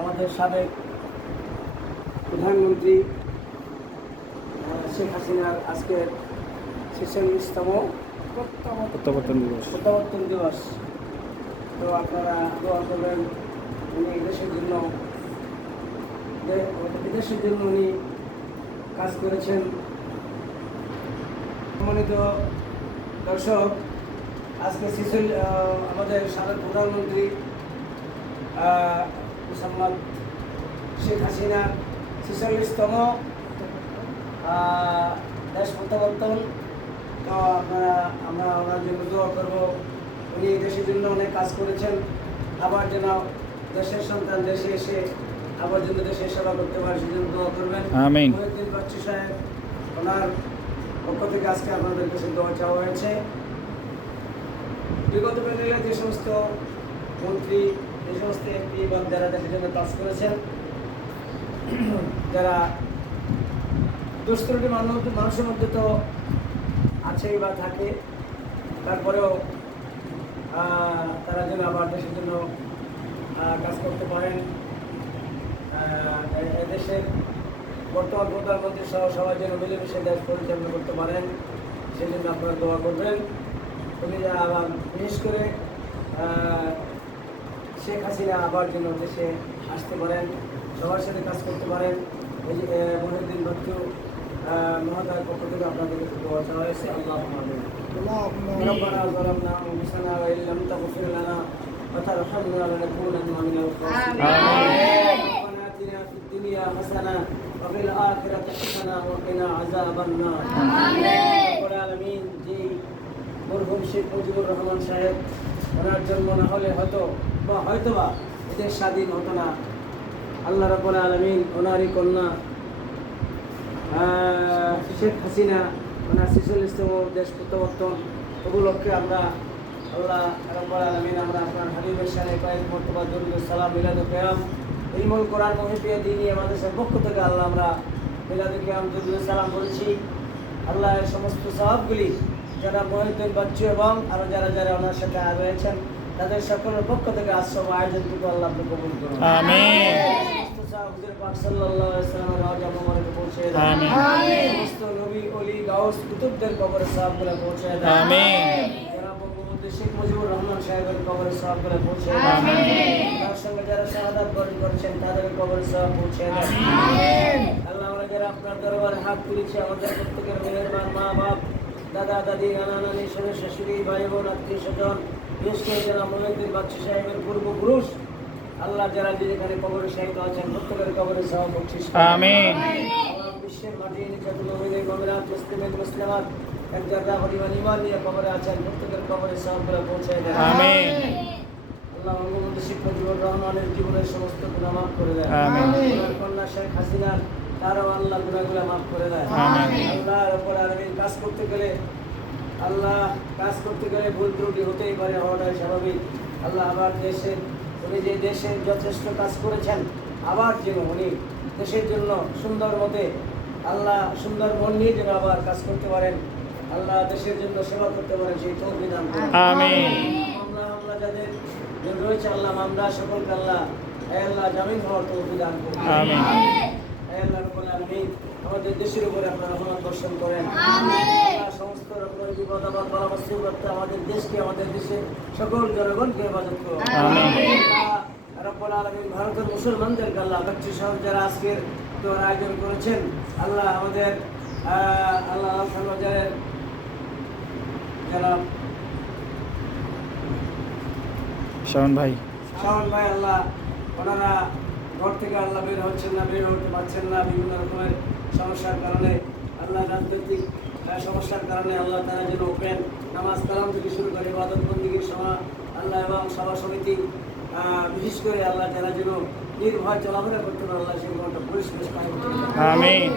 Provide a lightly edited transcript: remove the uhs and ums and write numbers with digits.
আমাদের সাবেক প্রধানমন্ত্রী শেখ হাসিনার আজকের 46তম প্রত্যাবর্তন দিবস। তো আপনারা দোয়া করবেন, উনি দেশের জন্য বিদেশের জন্য উনি কাজ করেছেন। সম্মানিত দর্শক, আজকে আমাদের সাবেক প্রধানমন্ত্রী মোহাম্মদ শেখ হাসিনা 46তম দেশ প্রত্যাবর্তন। তো আমরা ওনার জন্য দোয়া করব। উনি দেশের জন্য অনেক কাজ করেছেন, আবার যেন দেশের সন্তান দেশে এসে আবার যেন দেশের সেবা করতে পারে সেজন্য দোয়া করবেন। আমিন। মহিউদ্দিন বাচ্চু সাহেব, ওনার পক্ষ থেকে আজকে আপনাদের কাছে দোয়া চাওয়া হয়েছে। বিগত প্যানেলে যে সমস্ত মন্ত্রী, যে সমস্ত এমপি এবং যারা দেশের জন্য কাজ করেছেন, যারা দুষ্কৃতী মানুষের মধ্যে তো আছেই বা থাকে, তারপরেও তারা যেন আবার দেশের জন্য কাজ করতে পারেন। এদেশের বর্তমান প্রধানমন্ত্রী সহ সবাই যেন মিলেমিশে দেশ পরিচালনা করতে পারেন, সেই জন্য আপনারা দোয়া করবেন। উনি আবার বিশেষ করে শেখ হাসিনা আবার যেন দেশে আসতে পারেন, সবার সাথে কাজ করতে পারেন। এই যে মহিউদ্দিন বাচ্চু মহোদয়ের পক্ষ থেকে আপনাদের দোয়া চাওয়া হয়েছে। আল্লাহুম্মা আমিন। ربنا ظلمنا أنفسنا وإن لم تغفر لنا وترحمنا لنكونن من الخاسرين. ربنا آتنا في الدنيا حسنة وفي الآخرة حسنة وقنا عذاب النار. رب العالمين। জি মরহুম শেখ মুজিবুর রহমান সাহেব, ওনার জন্ম না হলে হয়তোবা এদের স্বাধীন হতো না। আল্লাহ রাব্বুল আলামিন ওনারই কন্যা শেখ হাসিনা, ওনার 46তম দেশ প্রত্যাবর্তন উপলক্ষে আমরা আল্লাহ রাব্বুল আলামিন, আমরা আপনার হাবিবের শানে কয়েক মর্তবা দরুদ সালাম মিলাদ কিয়াম ইলমুল কোরআন মুহিবিয়া দ্বীনি মাদ্রাসার পক্ষ থেকে আল্লাহ আমরা মিলাদ কিয়াম দরুদ সালাম করেছি। আল্লাহ এর সমস্ত সওয়াবগুলি যারা মহিউদ্দিন বাচ্চু এবং আরও যারা যারা ওনার সাথে রয়েছেন তাদের সকলের পক্ষ থেকে আশ্রম আয়োজনটুকু আল্লাহ আপনি কবুল করুন। আমিন। হুজুর পাক সাল্লাল্লাহু আলাইহি ওয়াসাল্লামের রওজা মুবারকে পৌঁছে দেন। আমিন। সমস্ত নবী ওলি গাউস কুতুবদের কবরে সওয়াবগুলো পৌঁছে দেন। আমিন। যারা বঙ্গবন্ধু শেখ মুজিবুর রহমান সাহেবের কবরে সওয়াবগুলো পৌঁছে দেন। আমিন। তার সঙ্গে যারা শাহাদাত বরণ করেছেন তাদের কবরে সওয়াব পৌঁছে দেন। আমিন। আল্লাহ, আমরা যারা আপনার দরবারে হাত তুলেছি, আমাদের প্রত্যেকের মেহেরবান মা বাপ, দাদা দাদি, নানা নানি, শ্বশুর শাশুড়ি, ভাই বোন, আত্মীয় স্বজন, বিশেষ করে যারা মহিউদ্দিন বাচ্চু সাহেবের পূর্বপুরুষ, আল্লাহ যারা যেখানে কবরে শাহিদ আছেন প্রত্যেকের কবরে সওয়াব বখশিশ করুন। আমিন। আল্লাহ বিশ্বের মাটির নিচে মুমিনিন মুমিনাত মুসলিমিন মুসলিমাত এক জায়গা পরিমাণ ঈমান নিয়ে কবরে আছেন প্রত্যেকের কবরে সওয়াবগুলো পৌঁছে দেন। আমিন। আল্লাহ বঙ্গবন্ধু শেখ মুজিবুর রহমানের জীবনের সমস্ত গুনাহ মাফ করে দেন। আমিন। ওনার কন্যা শেখ হাসিনার তারও আল্লাহ গুনাহগুলো মাফ করে দেন। আমিন। আল্লাহ রাব্বুল আলামিন কাজ করতে গেলে ভুল ত্রুটি হতেই পারে, হওয়াটাই স্বাভাবিক। আল্লাহ আবার উনি যে দেশের যথেষ্ট কাজ করেছেন, আবার যেন উনি দেশের জন্য সুন্দর মতে আল্লাহ সুন্দর মন নিয়ে যেন আবার কাজ করতে পারেন, আল্লাহ দেশের জন্য সেবা করতে পারেন, সেই তৌফিক দান করুন। আমিন। মামলা যাদের রয়েছে আল্লাহ মামলা সকলকে আল্লাহ জামিন হওয়ার তৌফিক দান করুন। আমিন। আল্লাহ রাব্বুল আলামিন আমাদের দেশের উপরে আপনারা রহমত বর্ষণ করেন। আল্লাহ সমস্ত রকমের বিপদ আপদ বালা মুসিবত আমাদের দেশকে, আমাদের দেশের সকল জনগণকে হেফাজত করুন। আমিন। রব্বুল আলামিন ভারতের মুসলমানদেরকে আল্লাহ বাচ্চু সহ যারা আজকের দোয়ার আয়োজন করেছেন, আল্লাহ আমাদের আল্লাহ বাজারের যারা শাওন ভাই, আল্লাহ ওনারা ঘর থেকে আল্লাহ বের হচ্ছেন না, বের হতে পারছেন না বিভিন্ন রকমের সমস্যার কারণে, আল্লাহ রাজনৈতিক সমস্যার কারণে আল্লাহ তারা যেন ওপেন নামাজ কালাম থেকে শুরু করে ইবাদত বন্দেগীর সময় আল্লাহ এবং সভা সমিতি বিশেষ করে আল্লাহ যারা যেন নির্ভয় চলাফেরা করতে পারে, আল্লাহ সেই একটা পরিষ্কার করতে পারে। আমিন।